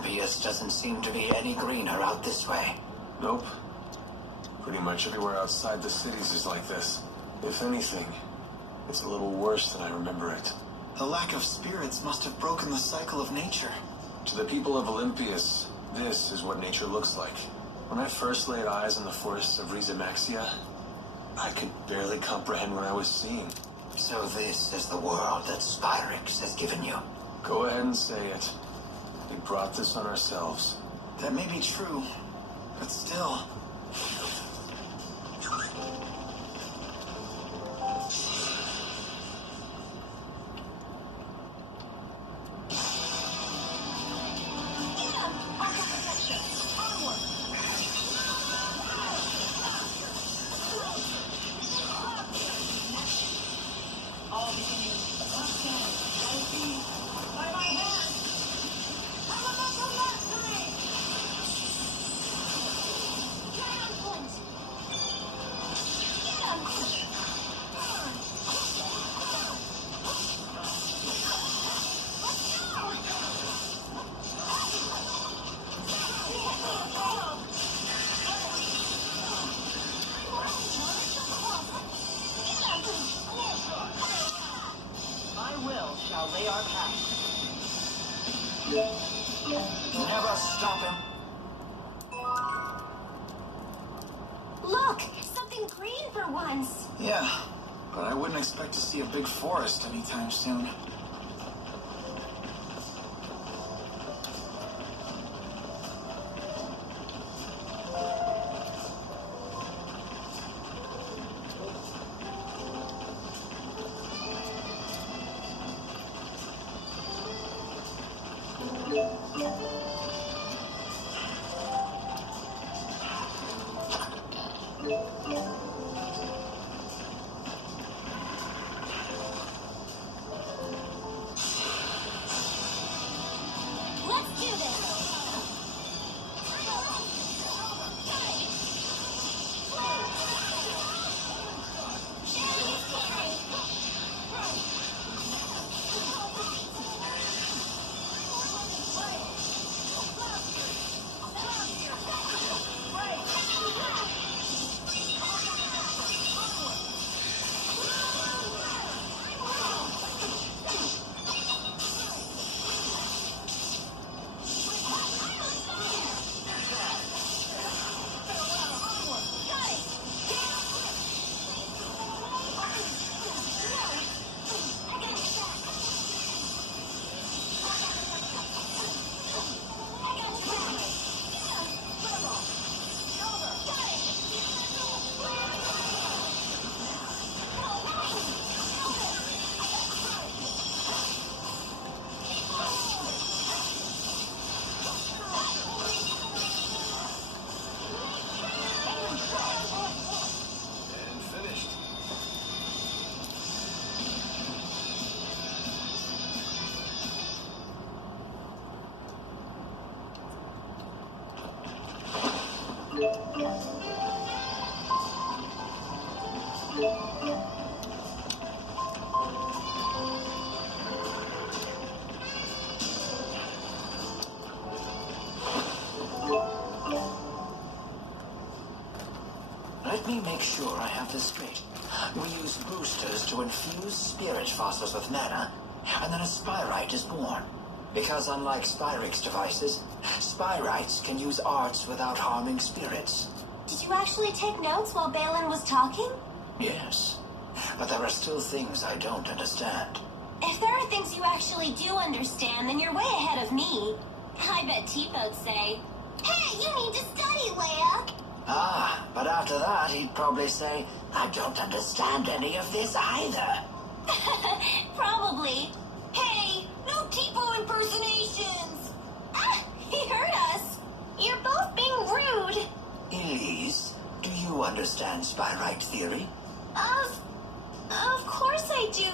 Olympius doesn't seem to be any greener out this way. Nope. Pretty much everywhere outside the cities is like this. If anything, it's a little worse than I remember it. The lack of spirits must have broken the cycle of nature. To the people of Olympius, this is what nature looks like. When I first laid eyes on the forests of Rizamaxia, I could barely comprehend what I was seeing. So this is the world that Spyrix has given you. Go ahead and say it. We brought this on ourselves. That may be true, but still... Never stop him. Look! Something green for once! Yeah, but I wouldn't expect to see a big forest anytime soon. Let's do this! Let me make sure I have this straight. We use boosters to infuse spirit fossils with mana, and then a Spyrite is born. Because unlike Spyrix devices, Spyrites can use arts without harming spirits. Did you actually take notes while Balin was talking? Yes, but there are still things I don't understand. If there are things you actually do understand, then you're way ahead of me. I bet Tifo'd say, "Hey, you need to study, Leia!" Ah, but after that he'd probably say, "I don't understand any of this either." Probably. Hey, no Tifo impersonations! Ah, he heard us! You're both being rude! Elise, do you understand Spyrite theory? Of course I do.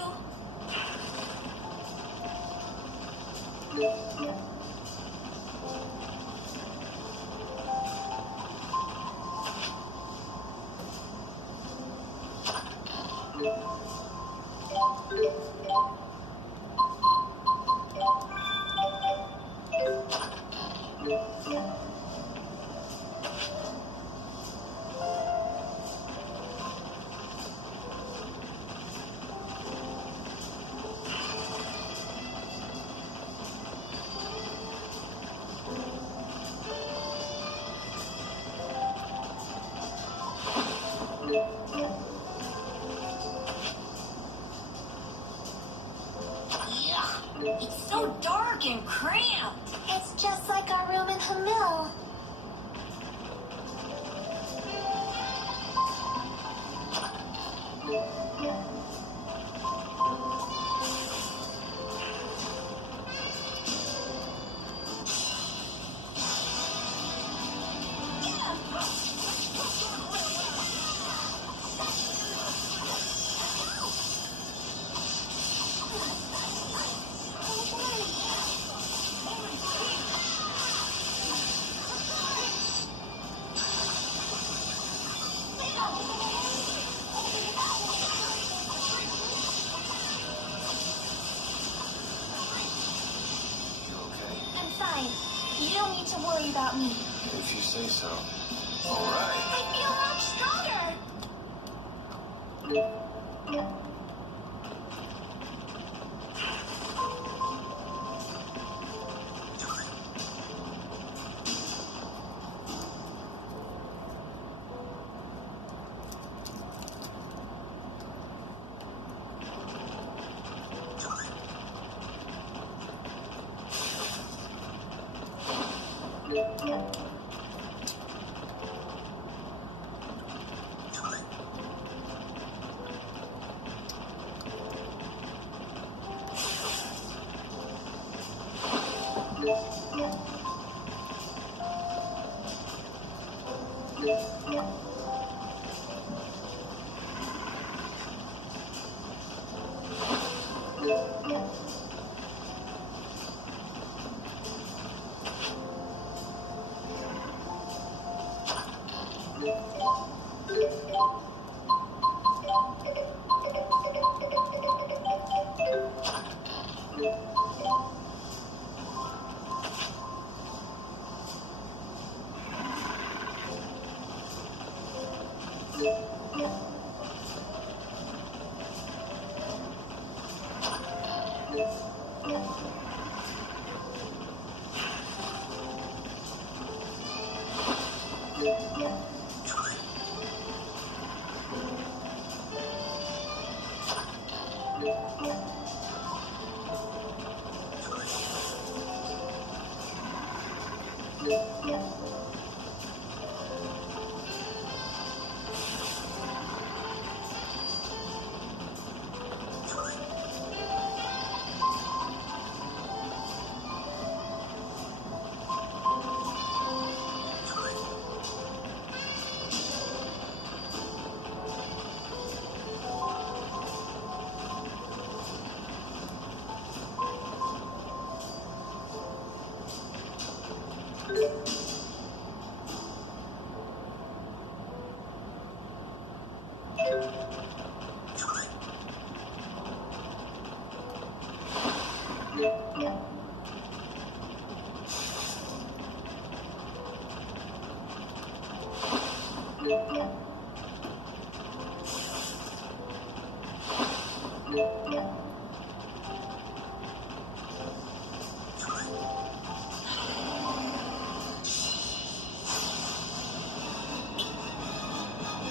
It's so dark and cramped. It's just like our room in the mill. I'm fine. You don't need to worry about me. If you say so. All right. I feel much stronger.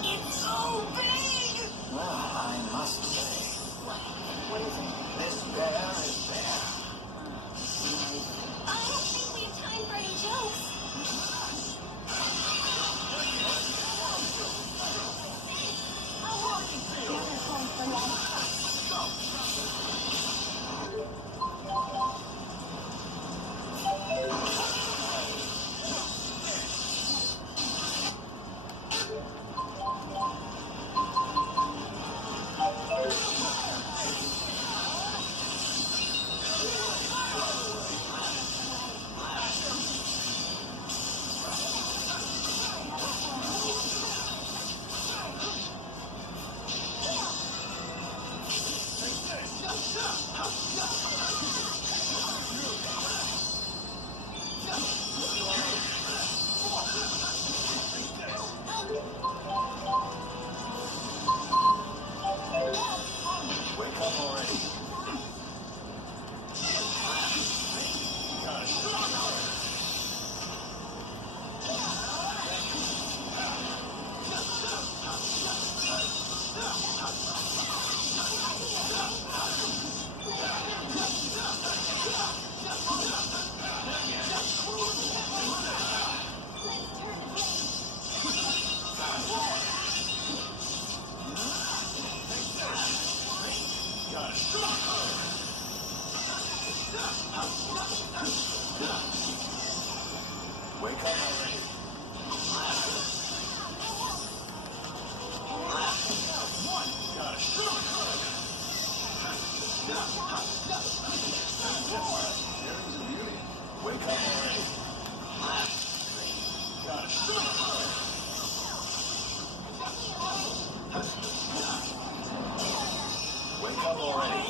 It's so big! Well, I must say, What is it? this bear is bare. I don't think we have time for any jokes. Wake up already. Wake up already. Wake up already.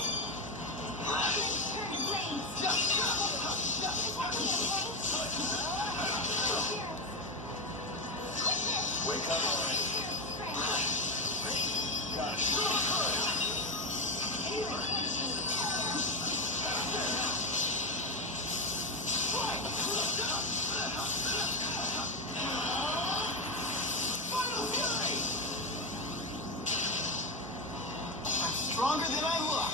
Wake up already. Wake up already. I'm stronger than I look.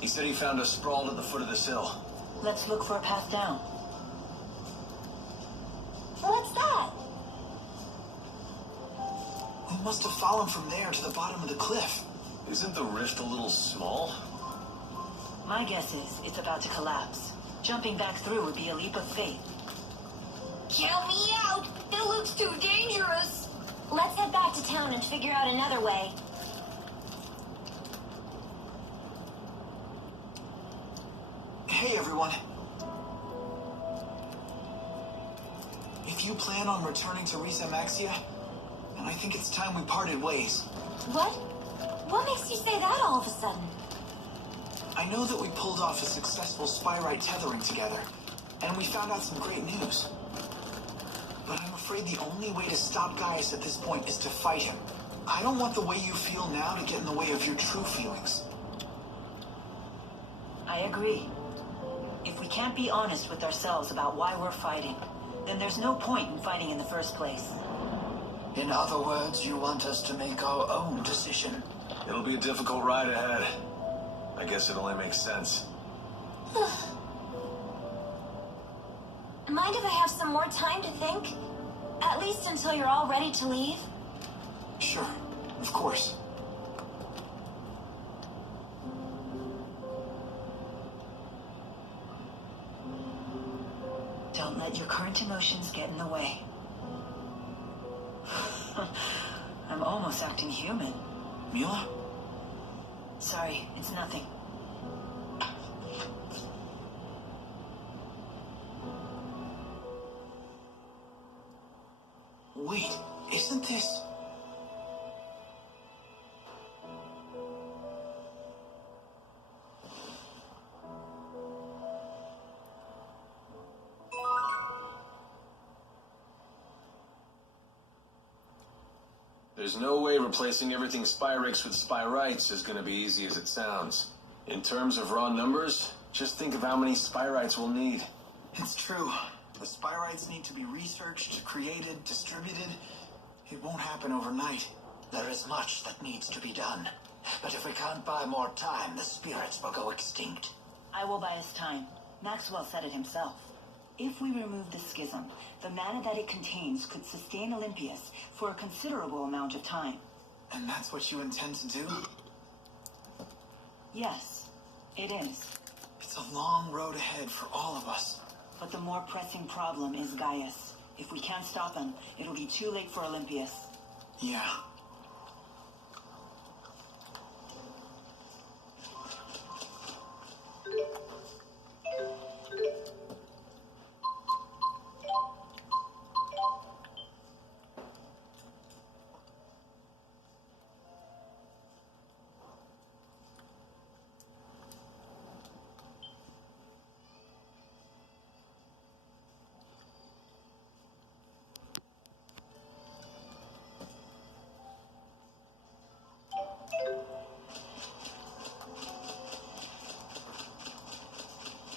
He said he found us sprawled at the foot of this hill. Let's look for a path down. What's that? We must have fallen from there to the bottom of the cliff. Isn't the rift a little small? My guess is it's about to collapse. Jumping back through would be a leap of faith. Count me out! It looks too dangerous! Let's head back to town and figure out another way. Hey, everyone. If you plan on returning to Xillia, then I think it's time we parted ways. What? What makes you say that all of a sudden? I know that we pulled off a successful spyrite tethering together, and we found out some great news. but I'm afraid the only way to stop Gaius at this point is to fight him. I don't want the way you feel now to get in the way of your true feelings. I agree. If we can't be honest with ourselves about why we're fighting, then there's no point in fighting in the first place. In other words, you want us to make our own decision. It'll be a difficult ride ahead. I guess it only makes sense. Mind if I have some more time to think? At least until you're all ready to leave? Sure, of course. Don't let your current emotions get in the way. I'm almost acting human. Mila? Sorry, it's nothing. Wait, isn't this... There's no way replacing everything Spyrix with Spyrites is gonna be easy as it sounds. In terms of raw numbers, just think of how many Spyrites we'll need. It's true. The Spyrites need to be researched, created, distributed. It won't happen overnight. There is much that needs to be done. But if we can't buy more time, the spirits will go extinct. I will buy us time. Maxwell said it himself. If we remove the schism, the mana that it contains could sustain Olympius for a considerable amount of time. And that's what you intend to do? Yes, it is. It's a long road ahead for all of us. But the more pressing problem is Gaius. If we can't stop him, it'll be too late for Olympius. Yeah.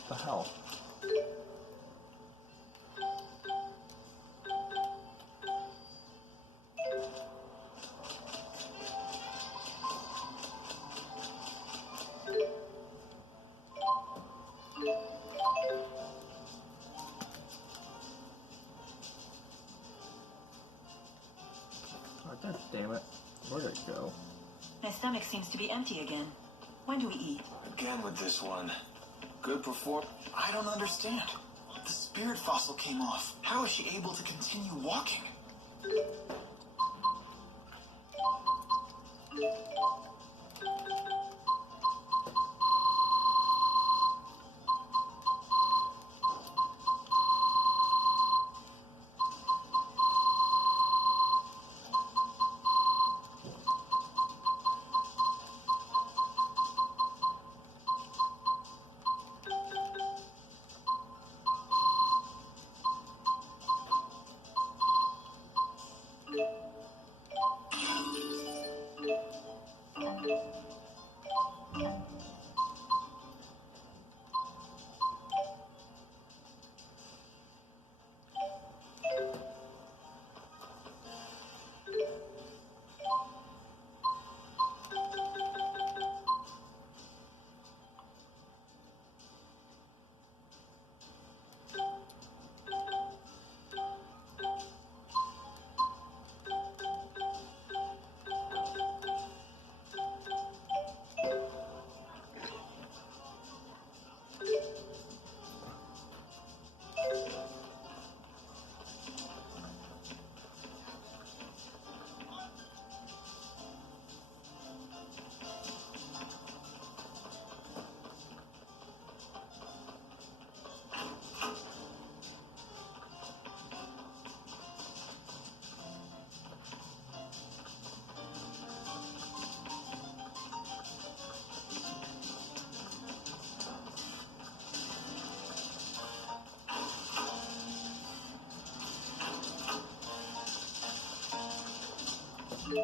The hell? Oh, God damn it. Where'd it go? My stomach seems to be empty again. When do we eat? Again with this one. Good perform. I don't understand. The spirit fossil came off. How is she able to continue walking? What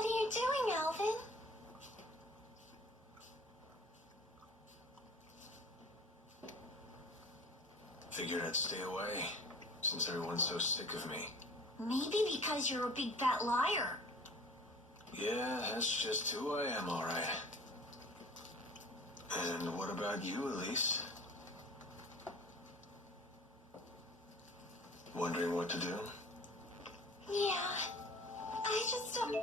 are you doing, Alvin? Figured I'd stay away, since everyone's so sick of me. Maybe because you're a big fat liar. Yeah, that's just who I am, all right. And what about you, Elise? Wondering what to do? Yeah. I just don't... I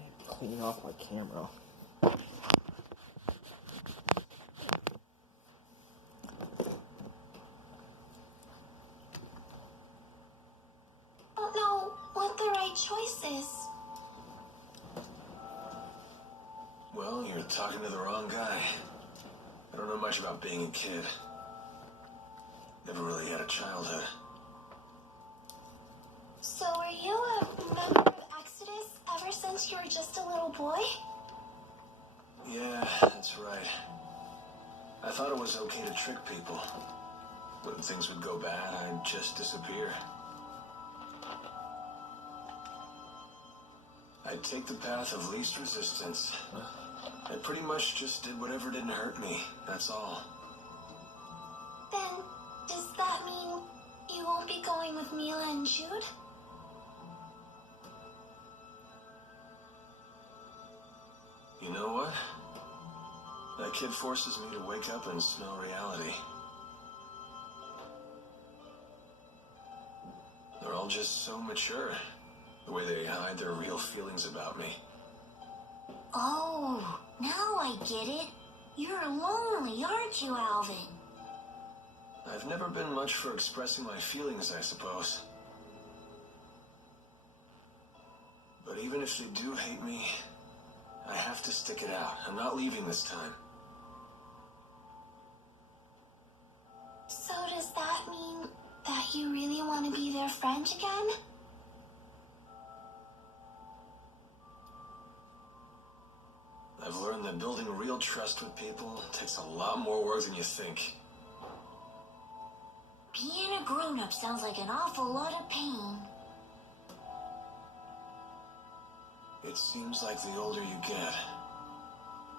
need to clean off my camera. don't know what the right choice is. Well, you're talking to the wrong guy. I don't know much about being a kid. Never really had a childhood. So were you a member of Exodus ever since you were just a little boy? Yeah, that's right. I thought it was okay to trick people. When things would go bad, I'd just disappear. I'd take the path of least resistance. I pretty much just did whatever didn't hurt me, that's all. Then, does that mean you won't be going with Mila and Jude? You know what? That kid forces me to wake up and smell reality. They're all just so mature. The way they hide their real feelings about me. Oh, now I get it. You're lonely, aren't you, Alvin? I've never been much for expressing my feelings, I suppose. But even if they do hate me, I have to stick it out. I'm not leaving this time. So does that mean that you really want to be their friend again? I've learned that building real trust with people takes a lot more work than you think. Being a grown-up sounds like an awful lot of pain. It seems like the older you get,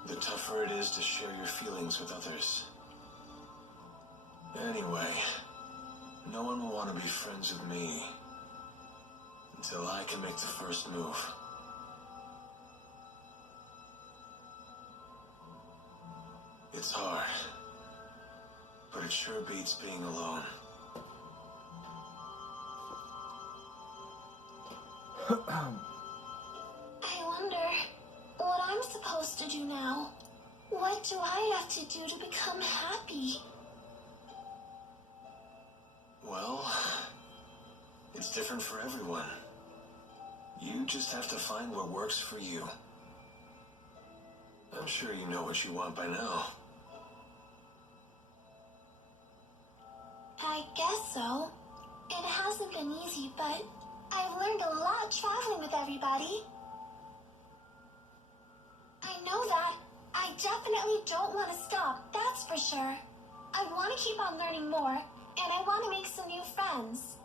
the tougher it is to share your feelings with others. Anyway, no one will want to be friends with me until I can make the first move. It's hard, but it sure beats being alone. I wonder what I'm supposed to do now. What do I have to do to become happy? Well, it's different for everyone. You just have to find what works for you. I'm sure you know what you want by now. I guess so. It hasn't been easy, but I've learned a lot traveling with everybody. I know that. I definitely don't want to stop, that's for sure. I want to keep on learning more, and I want to make some new friends.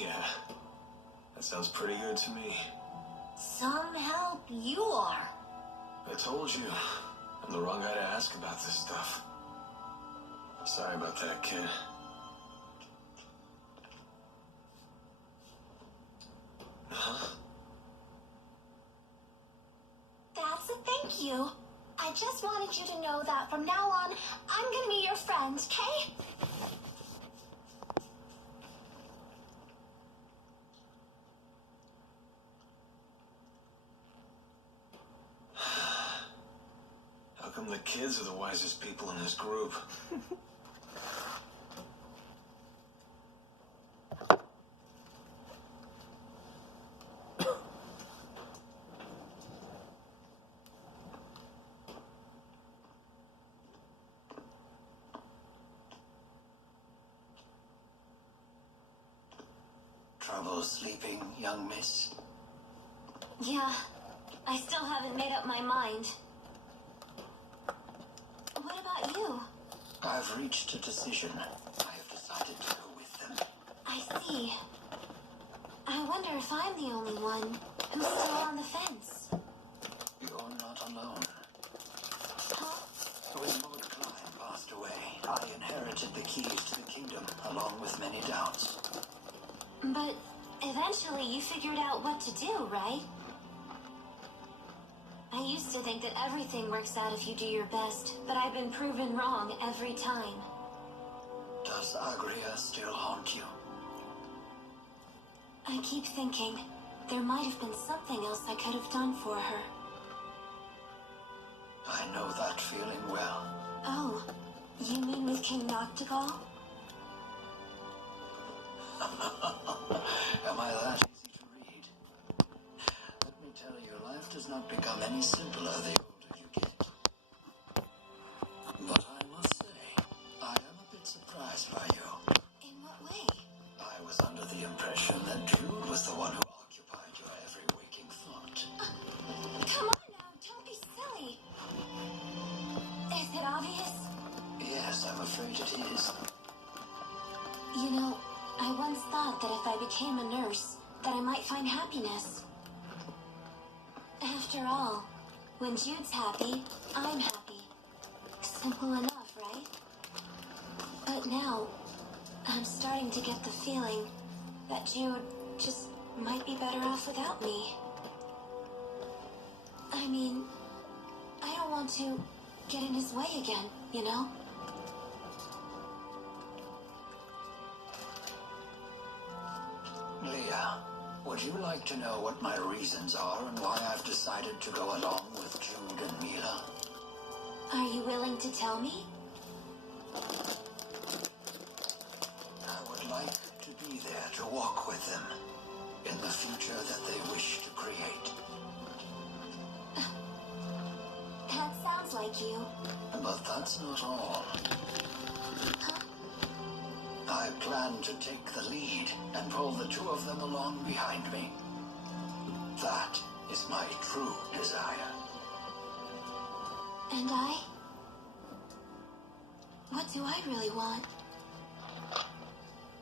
Yeah, that sounds pretty good to me. Some help you are. I told you, I'm the wrong guy to ask about this stuff. Sorry about that, kid. Huh? That's a thank you. I just wanted you to know that from now on, I'm gonna be your friend, okay? How come the kids are the wisest people in this group? trouble sleeping, young miss? Yeah, I still haven't made up my mind. What about you? I've reached a decision. I have decided to go with them. I see. I wonder if I'm the only one who's still on the fence. You're not alone. Huh? When Lord Klein passed away, I inherited the keys to the kingdom, along with many doubts. But eventually you figured out what to do, right? I used to think that everything works out if you do your best, but I've been proven wrong every time. Does Agria still haunt you? I keep thinking there might have been something else I could have done for her. I know that feeling well. Oh, you mean with King Noctigal? Am I that easy to read? Let me tell you, life does not become any simpler the older you get. But I must say, I am a bit surprised by you. In what way? I was under the impression that Jude was the one who occupied your every waking thought. Come on now, don't be silly. Is it obvious? Yes, I'm afraid it is. You know, I once thought that if I became a nurse, that I might find happiness. After all, when Jude's happy, I'm happy. Simple enough, right? But now, I'm starting to get the feeling that Jude just might be better off without me. I mean, I don't want to get in his way again, you know? Leah, would you like to know what my reasons are and why I've decided to go along with Jude and Mila? Are you willing to tell me? I would like to be there to walk with them in the future that they wish to create. That sounds like you. But that's not all. Huh? I plan to take the lead and pull the two of them along behind me. That is my true desire. And I? What do I really want?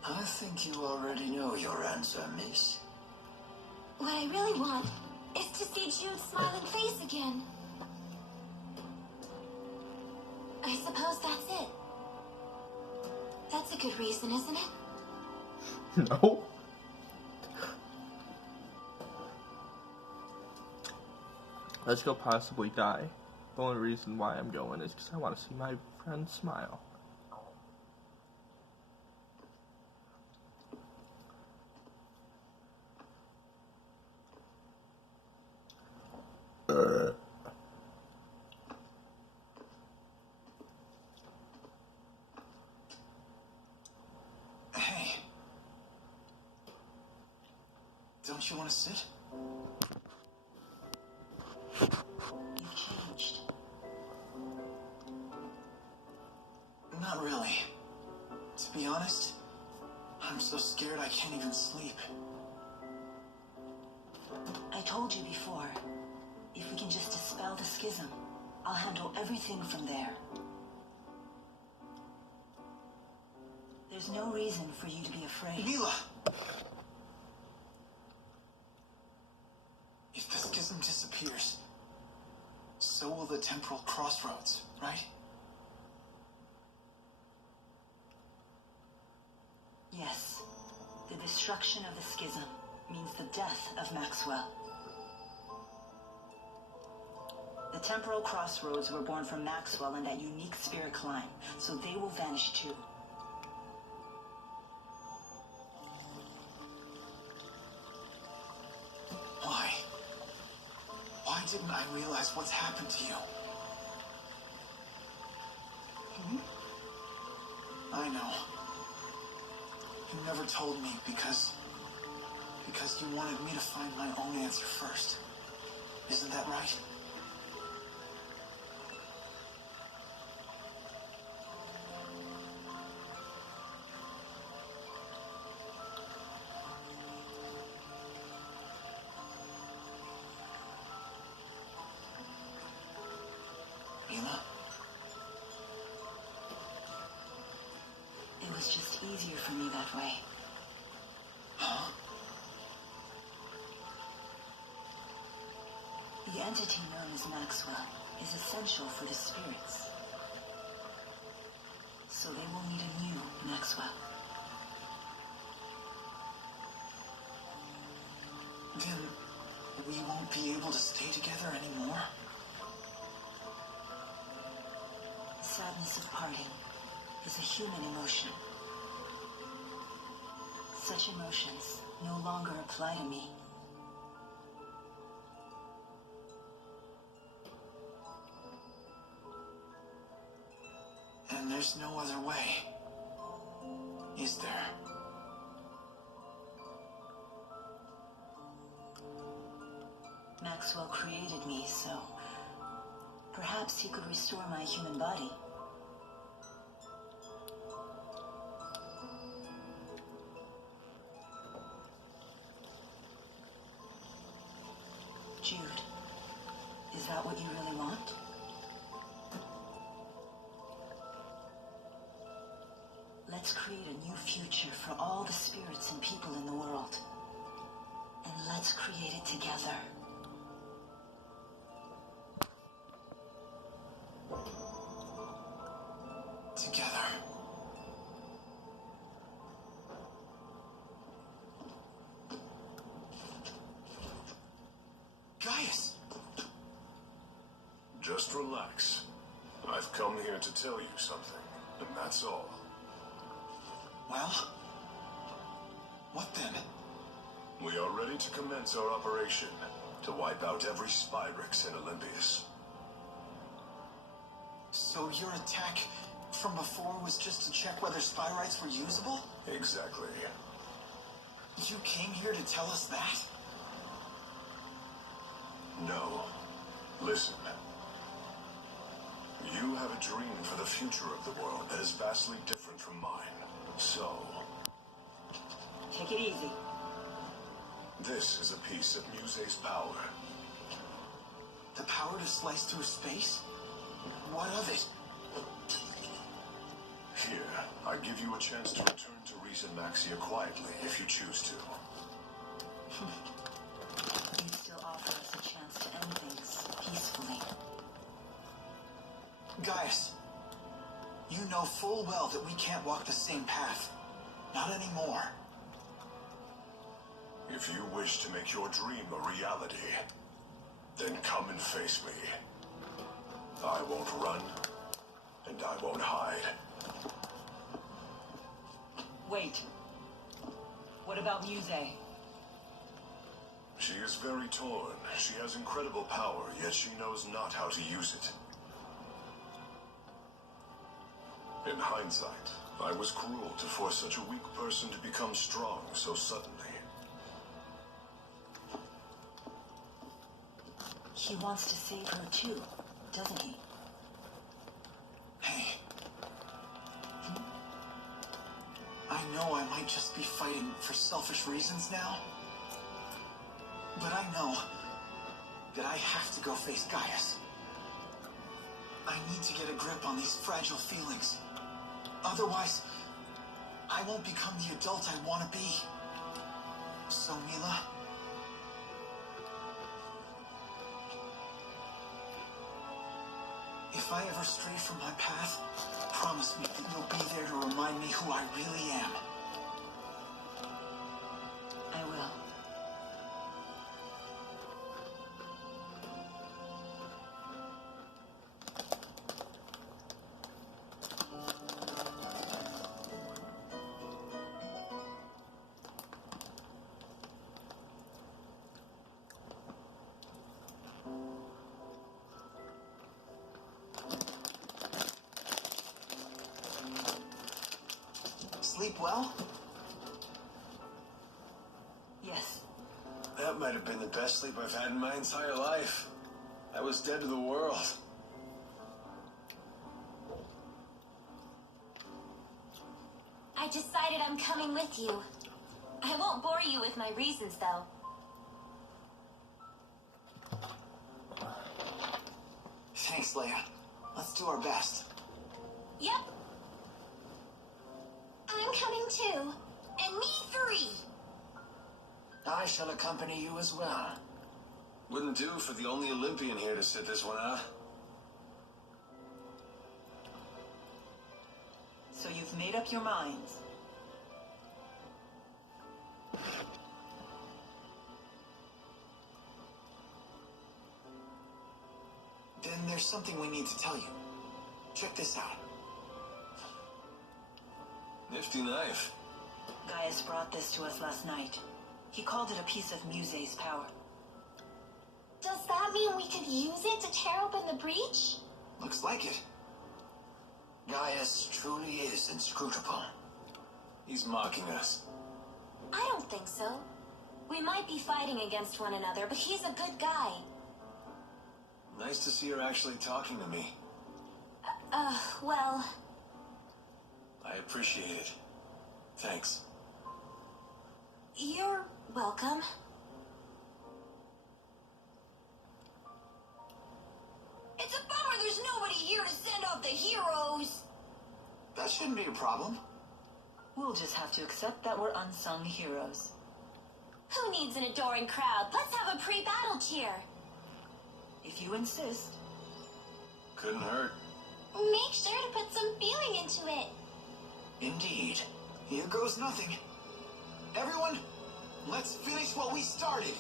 I think you already know your answer, miss. What I really want is to see Jude's smiling face again. I suppose that's it. That's a good reason, isn't it? No. Let's go possibly die. The only reason why I'm going is because I want to see my friend smile. Hey. Don't you want to sit? You've changed. Not really. To be honest, I'm so scared I can't even sleep. I told you before, if we can just dispel the schism, I'll handle everything from there. There's no reason for you to be afraid. Mila! If the schism disappears, so will the temporal crossroads, right? Yes, the destruction of the schism means the death of Maxwell. The temporal crossroads were born from Maxwell and that unique spirit climb, so they will vanish too. Why? Why didn't I realize what's happened to you? I know. You never told me because you wanted me to find my own answer first. Isn't that right? easier for me that way. Huh? The entity known as Maxwell is essential for the spirits. So they will need a new Maxwell. Then we won't be able to stay together anymore? Sadness of parting is a human emotion. Such emotions no longer apply to me. And there's no other way, is there? Maxwell created me, so perhaps he could restore my human body. Jude, is that what you really want? Let's create a new future for all the spirits and people in the world. And let's create it together. Together. Gaius! Just relax. I've come here to tell you something, and that's all. Well? What then? We are ready to commence our operation to wipe out every Spyrix in Olympias. So your attack from before was just to check whether Spyrites were usable? Exactly. You came here to tell us that? No. Listen. You have a dream for the future of the world that is vastly different from mine. So, Take it easy. this is a piece of Muse's power. The power to slice through space? What of it? Here, I give you a chance to return to Reason Maxia quietly if you choose to. You still offer us a chance to end things peacefully. Gaius, you know full well that we can't walk the same path. Not anymore. If you wish to make your dream a reality, then come and face me. I won't run, and I won't hide. Wait. What about Muse? She is very torn. She has incredible power, yet she knows not how to use it. In hindsight, I was cruel to force such a weak person to become strong so suddenly. He wants to save her too, doesn't he? Hey. I know I might just be fighting for selfish reasons now. But I know that I have to go face Gaius. I need to get a grip on these fragile feelings. Otherwise, I won't become the adult I want to be. So, Mila, if I ever stray from my path, promise me that you'll be there to remind me who I really am. I will. Sleep well? Yes. That might have been the best sleep I've had in my entire life. I was dead to the world. I decided I'm coming with you. I won't bore you with my reasons, though. Thanks, Leia. Let's do our best. Yep. I'm coming too. And me 3. I shall accompany you as well. Wouldn't do for the only Olympian here to sit this one out. So you've made up your minds. Then there's something we need to tell you. Check this out. Nifty knife. Gaius brought this to us last night. He called it a piece of Muse's power. Does that mean we could use it to tear open the breach? Looks like it. Gaius truly is inscrutable. He's mocking us. I don't think so. We might be fighting against one another, but he's a good guy. Nice to see her actually talking to me. Well... I appreciate it. Thanks. You're welcome. It's a bummer there's nobody here to send off the heroes. That shouldn't be a problem. We'll just have to accept that we're unsung heroes. Who needs an adoring crowd? Let's have a pre-battle cheer. If you insist. Couldn't hurt. Make sure to put some feeling into it. Indeed. Here goes nothing. Everyone, let's finish what we started.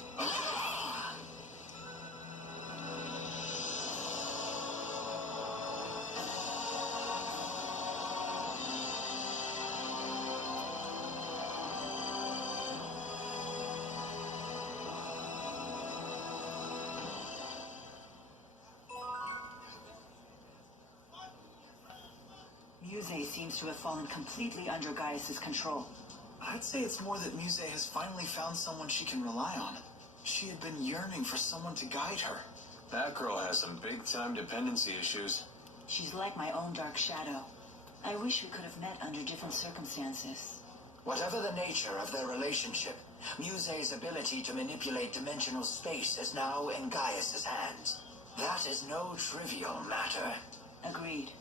Muse seems to have fallen completely under Gaius's control. I'd say it's more that Muse has finally found someone she can rely on. She had been yearning for someone to guide her. That girl has some big-time dependency issues. She's like my own dark shadow. I wish we could have met under different circumstances. Whatever the nature of their relationship, Muse's ability to manipulate dimensional space is now in Gaius's hands. That is no trivial matter. Agreed.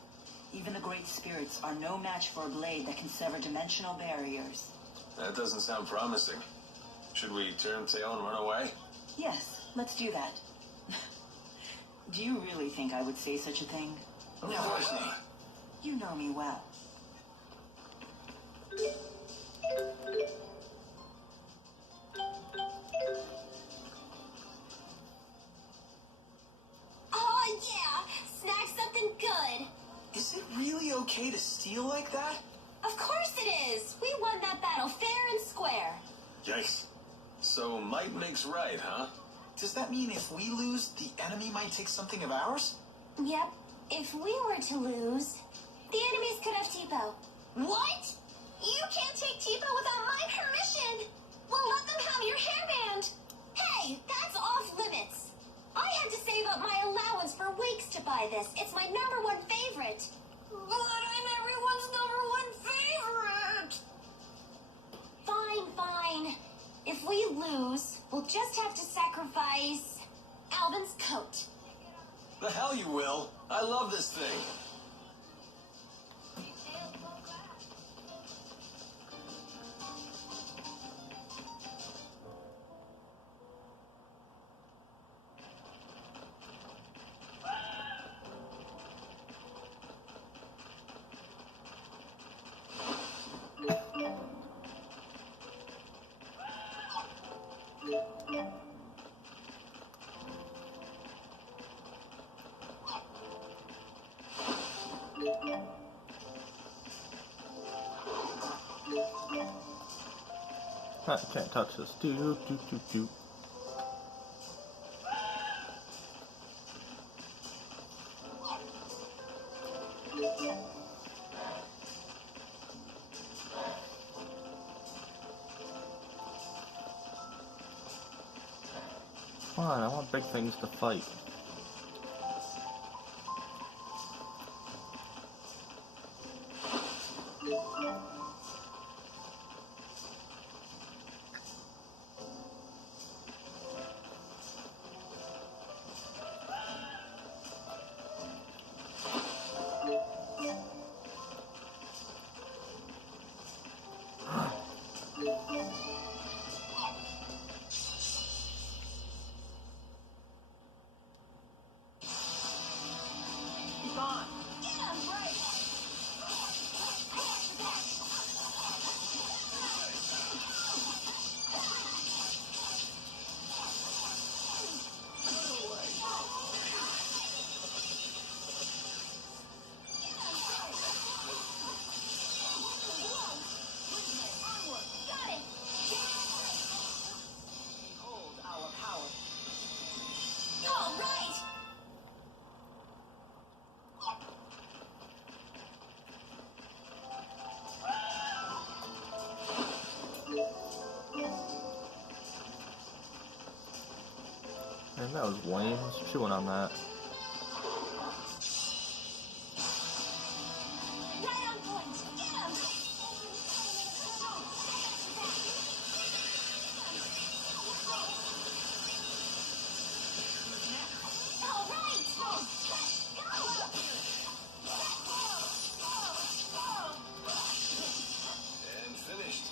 Even the great spirits are no match for a blade that can sever dimensional barriers. That doesn't sound promising. Should we turn tail and run away? Yes, let's do that. Do you really think I would say such a thing? Never say. You know me well. Oh yeah! Snack something good. Is it really okay to steal like that? Of course it is. We won that battle fair and square. Yikes. So might makes right, huh? Does that mean if we lose, the enemy might take something of ours? Yep. If we were to lose, the enemies could have Tipo. What? You can't take Tipo without my permission. We'll let them have your hairband. Hey, that's off limits. I had to save up my allowance for weeks to buy this. It's my #1 favorite. But I'm everyone's #1 favorite. Fine. If we lose, we'll just have to sacrifice Alvin's coat. The hell you will. I love this thing. I can't touch this. Do. Come on, I want big things to fight. Man, that was lame. Let's chew on that. Right on point. Get him! All right! And finished.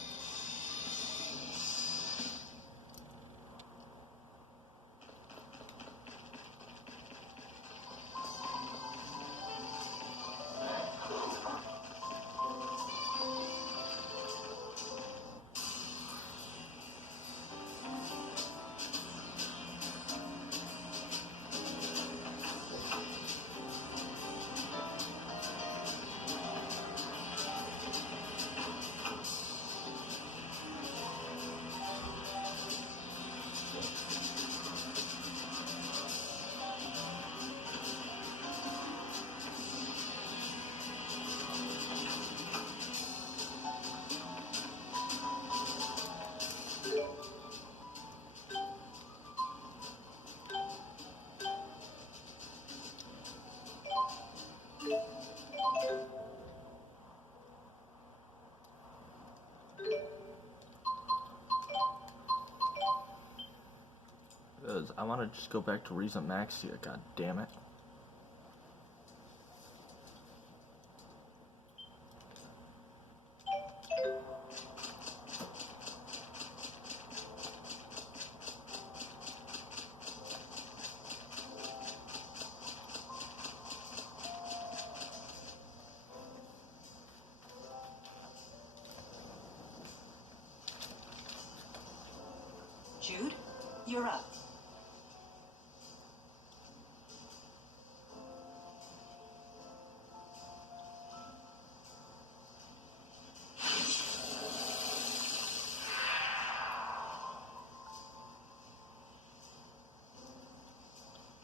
Because I want to just go back to Riza Maxia, god damn it. Jude, you're up.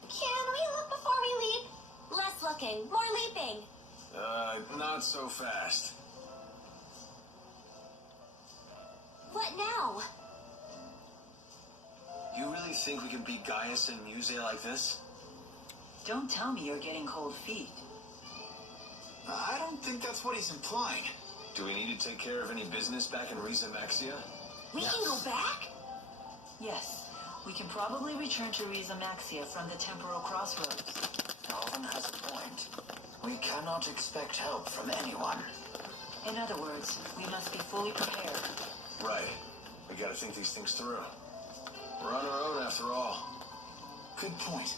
Can we look before we leave? Less looking, more leaping. Not so fast. What now? You really think we can beat Gaius and Muse like this? Don't tell me you're getting cold feet. I don't think that's what he's implying. Do we need to take care of any business back in Riza Maxia? We can go back? Yes, we can probably return to Riza Maxia from the temporal crossroads. Alvin has a point. We cannot expect help from anyone. In other words, we must be fully prepared. Right. We gotta think these things through. We're on our own after all. Good point.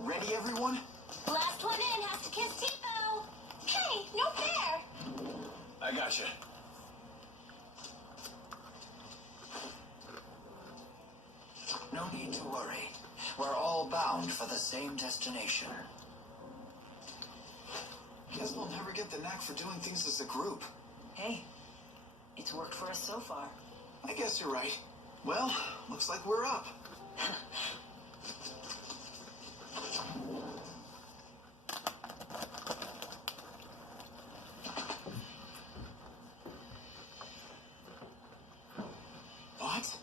Ready, everyone? Last one in has to kiss Tipo. Hey, no fair. I gotcha. No need to worry. We're all bound for the same destination. Guess we'll never get the knack for doing things as a group. Hey, it's worked for us so far. I guess you're right. Well, looks like we're up. What?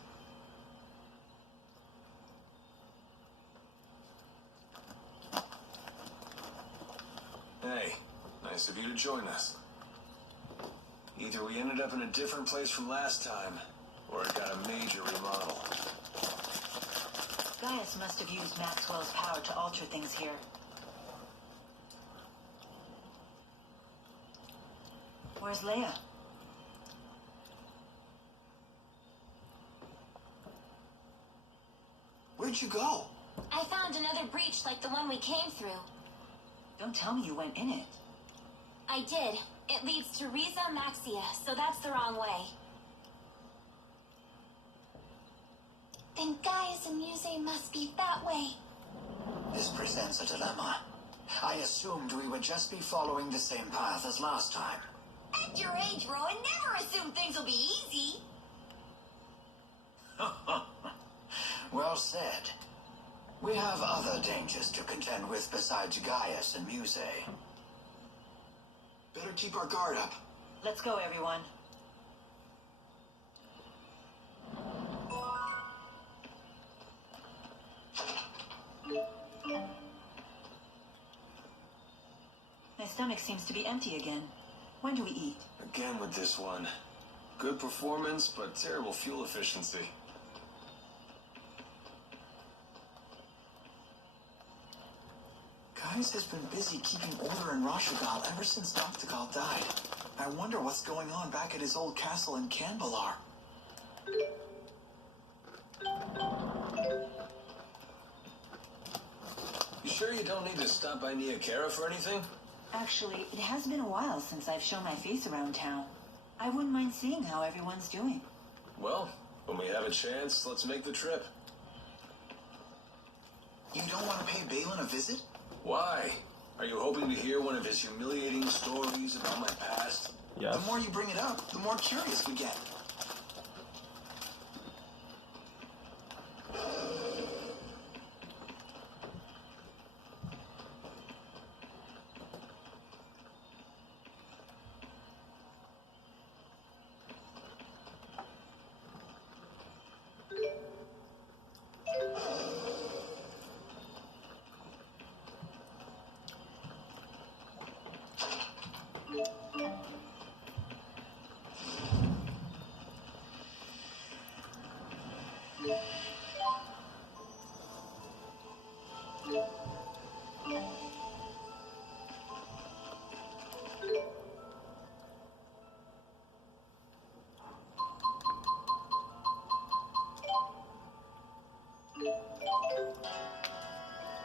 Hey, nice of you to join us. Either we ended up in a different place from last time, or it got a major remodel. Gaius must have used Maxwell's power to alter things here. Where's Leia? Where'd you go? I found another breach like the one we came through. Don't tell me you went in it. I did. It leads to Riza Maxia, so that's the wrong way. Then Gaius and Muse must be that way. This presents a dilemma. I assumed we would just be following the same path as last time. At your age, Rowan, never assume things will be easy. Well said. We have other dangers to contend with besides Gaius and Muse. Better keep our guard up. Let's go, everyone. My stomach seems to be empty again. When do we eat? Again with this one. Good performance, but terrible fuel efficiency. Gaius has been busy keeping order in Rashagal ever since Noctigal died. I wonder what's going on back at his old castle in Canbalar. You sure you don't need to stop by Neokera for anything? Actually, it has been a while since I've shown my face around town. I wouldn't mind seeing how everyone's doing. Well, when we have a chance, let's make the trip. You don't want to pay Balin a visit? Why? Are you hoping to hear one of his humiliating stories about my past? Yes. The more you bring it up, the more curious we get.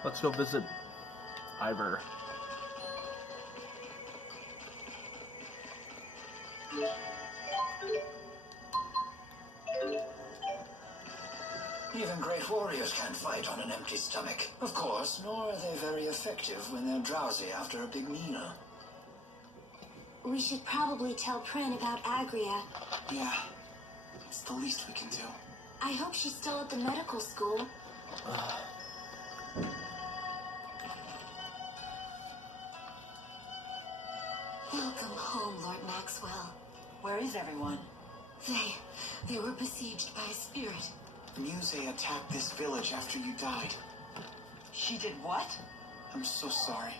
Let's go visit Ivor. Even great warriors can't fight on an empty stomach. Of course, nor are they very effective when they're drowsy after a big meal. We should probably tell Prin about Agria. Yeah, it's the least we can do. I hope she's still at the medical school. Welcome home, Lord Maxwell. Where is everyone? They were besieged by a spirit. Muse attacked this village after you died. She did what? I'm so sorry.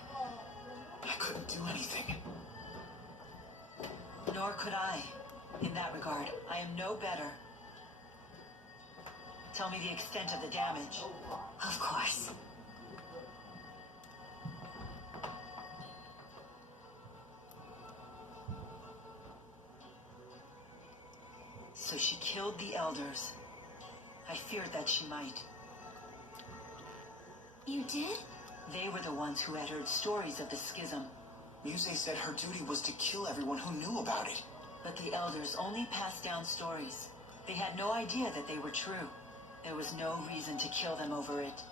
I couldn't do anything. Nor could I. In that regard, I am no better. Tell me the extent of the damage. Of course. So she killed the elders. I feared that she might. You did? They were the ones who had heard stories of the schism. Muse said her duty was to kill everyone who knew about it. But the elders only passed down stories. They had no idea that they were true. There was no reason to kill them over it.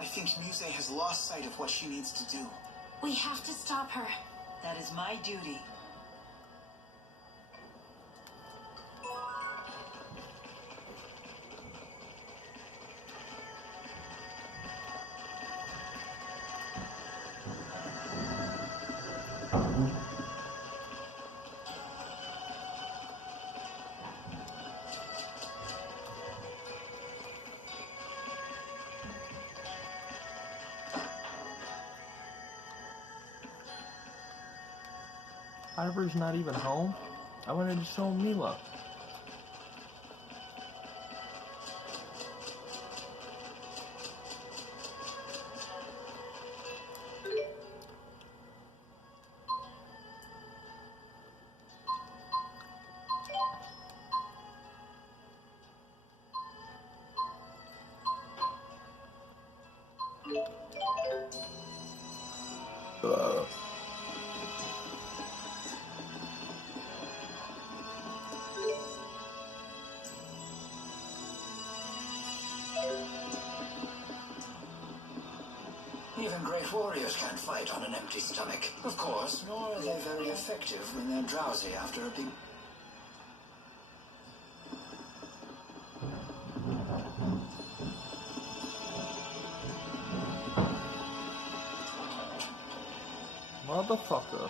I think Muse has lost sight of what she needs to do. We have to stop her. That is my duty. Ivor's not even home. I wanted to show him Mila. Even great warriors can't fight on an empty stomach. Of course, nor are they very effective when they're drowsy after a big... Motherfucker.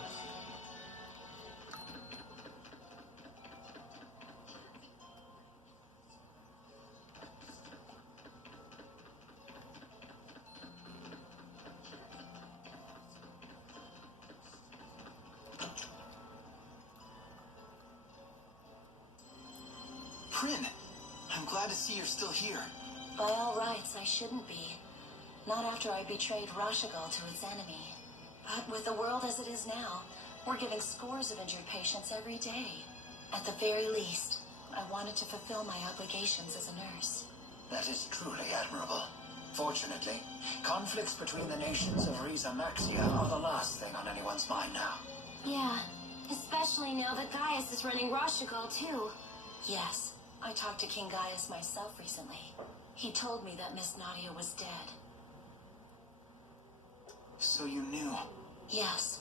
Prin, I'm glad to see you're still here. By all rights, I shouldn't be. Not after I betrayed Rashagal to its enemy. But with the world as it is now, we're giving scores of injured patients every day. At the very least, I wanted to fulfill my obligations as a nurse. That is truly admirable. Fortunately, conflicts between the nations of Riza Maxia are the last thing on anyone's mind now. Yeah, especially now that Gaius is running Rashagal too. Yes, I talked to King Gaius myself recently. He told me that Miss Nadia was dead. So you knew? Yes,